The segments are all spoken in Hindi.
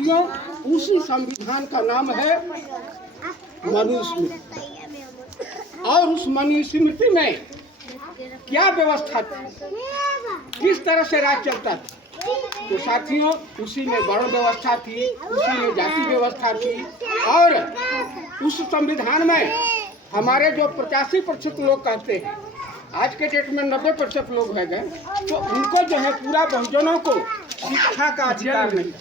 साथियों, उसी संविधान का नाम है मनुस्मृति। और उस मनुस्मृति में क्या व्यवस्था थी, किस तरह से राज चलता था, तो साथियों उसी में वर्ण व्यवस्था थी, उसी में जाति व्यवस्था थी। और उस संविधान में हमारे जो 85% लोग कहते हैं, आज के डेट में 90% लोग है गए, तो उनको जो है पूरा बहुजनों को शिक्षा का अधिकार नहीं,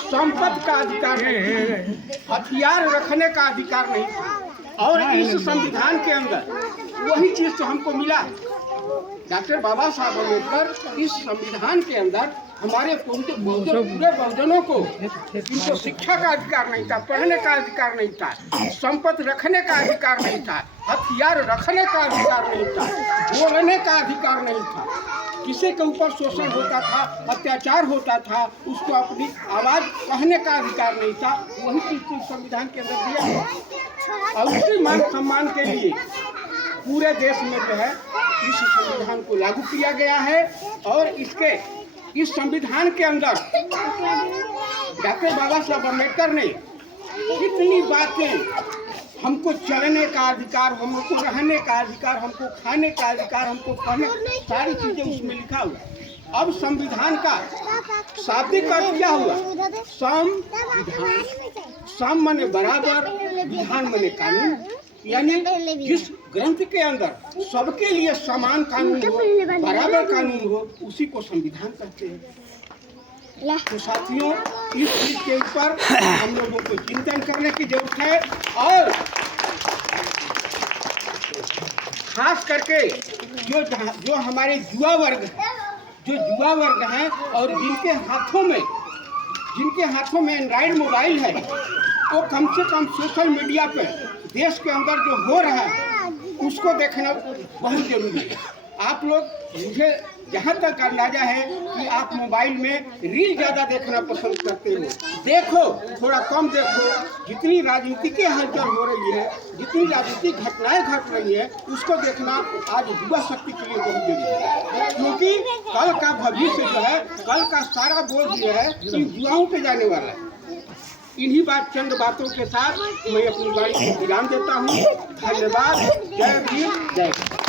संपत्ति का अधिकार नहीं, हथियार रखने का अधिकार नहीं। और इस संविधान के अंदर वही चीज तो हमको मिला। डॉक्टर बाबा साहब अम्बेडकर इस संविधान के अंदर हमारे पूरे बहुजनों को, इनको शिक्षा का अधिकार नहीं था, पढ़ने का अधिकार नहीं था, संपत्ति रखने का अधिकार नहीं था, हथियार रखने का अधिकार नहीं था, बोलने का अधिकार नहीं था, किसी के ऊपर शोषण होता था, अत्याचार होता था, उसको अपनी आवाज कहने का अधिकार नहीं था। वही चीज संविधान के अंदर दिया। और उसी मान सम्मान के लिए पूरे देश में जो है इस संविधान को लागू किया गया है। और इस संविधान के अंदर डॉक्टर बाबा साहब अम्बेडकर ने कितनी बातें, हमको चलने का अधिकार, हमको रहने का अधिकार, हमको खाने का अधिकार, हमको पढ़ने, सारी चीजें उसमें लिखा हुआ। अब संविधान का शाब्दिक अर्थ क्या हुआ? संविधान, सम माने बराबर, विधान माने कानून, यानी जिस ग्रंथ के अंदर सबके लिए समान कानून हो, बराबर कानून हो, उसी को संविधान कहते हैं। तो साथियों इस चीज के ऊपर हम लोगों को चिंतन करने की जरूरत है। और खास करके जो हमारे युवा वर्ग हैं और जिनके हाथों में एंड्रॉइड मोबाइल है, वो कम से कम सोशल मीडिया पे देश के अंदर जो हो रहा है उसको देखना बहुत जरूरी है। आप लोग, मुझे जहाँ तक अंदाजा है कि आप मोबाइल में रील ज़्यादा देखना पसंद करते हो। देखो, थोड़ा कम देखो। जितनी राजनीति की हलचल हो रही है, जितनी राजनीतिक घटनाएं घट रही है, उसको देखना आज युवा शक्ति के लिए बहुत जरूरी है। क्योंकि कल का भविष्य जो है, कल का सारा बोझ जो है इन युवाओं पे जाने वाला है। इन्हीं चंद बातों के साथ मैं अपनी गाड़ी को विराम देता हूँ। धन्यवाद। जय भीम, जय भारत।